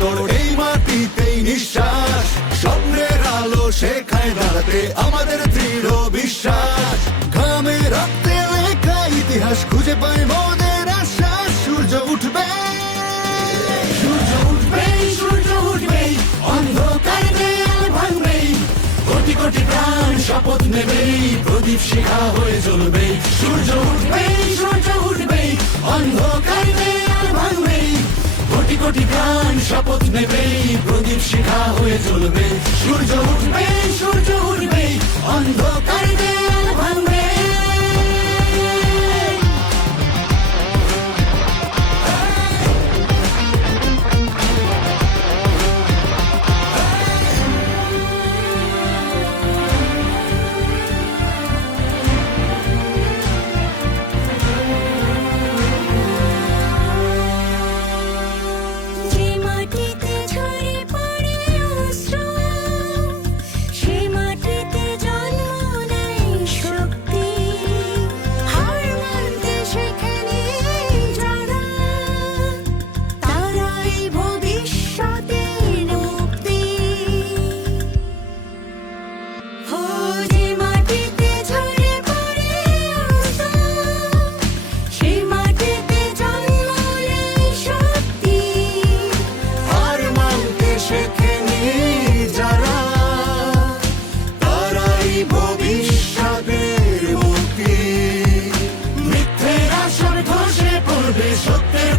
তোর এই মাটিতেই নিঃশ্বাস। স্বপ্নের আলো শেখায় দাঁড়াতে আমাদের দৃঢ় বিশ্বাস। ঘামে রক্তে লেখা ইতিহাস খুঁজে পায় মনের আশ্বাস। সূর্য উঠবে। সূর্য উঠবে সূর্য উঠবে অন্ধকার কোটি কোটি প্রাণ শপথ নেবে প্রদীপ শিখা হয়ে জ্বলবে সূর্য উঠবে সূর্য উঠবে শপথ নেবে প্রদীপ শিখা হয়ে চলবে। সূর্য উঠবে সূর্য উঠবে অন্ধকার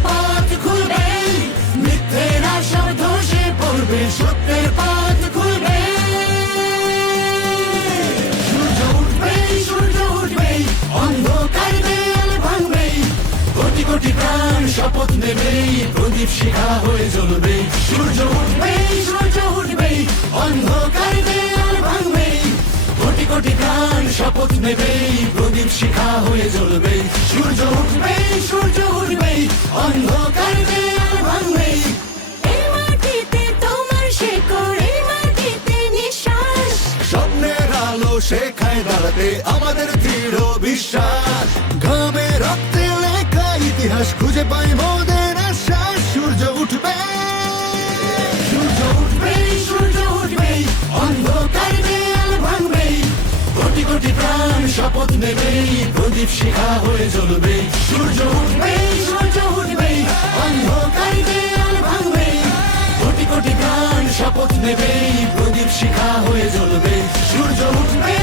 পথ খুলবে ধসে পড়বে সত্যের পথ খুলবে। সূর্য উঠবে সূর্য উঠবে অন্ধকার ভাঙবে কোটি কোটি প্রাণ শপথ নেবে প্রদীপ শিখা হয়ে জ্বলবে। সূর্য উঠবে সূর্য উঠবে অন্ধকার দেয়াল ভাঙবে কোটি কোটি প্রাণ শপথ নেবে প্রদীপ শিখা হয়ে জ্বলবে। সূর্য উঠবে সূর্য উঠবে অন্ধকার দেয়াল ভাঙবে এই মাটিতে তোমার শেকড় এই মাটিতে নিঃশ্বাস। স্বপ্নের আলো শেখায় দাঁড়াতে আমাদের দৃঢ় বিশ্বাস। ঘামে রক্তে লেখা ইতিহাস খুঁজে পাই মোদের আশ্বাস। সূর্য উঠবে। সূর্য উঠবে সূর্য উঠবে অন্ধকার দেয়াল ভাঙবে কোটি কোটি প্রাণ শপথ নেবে প্রদীপ শিখা হয়ে জ্বলবে। সূর্য শপথ নেবে প্রদীপ শিখা হয়ে জ্বলবে সূর্য উঠবে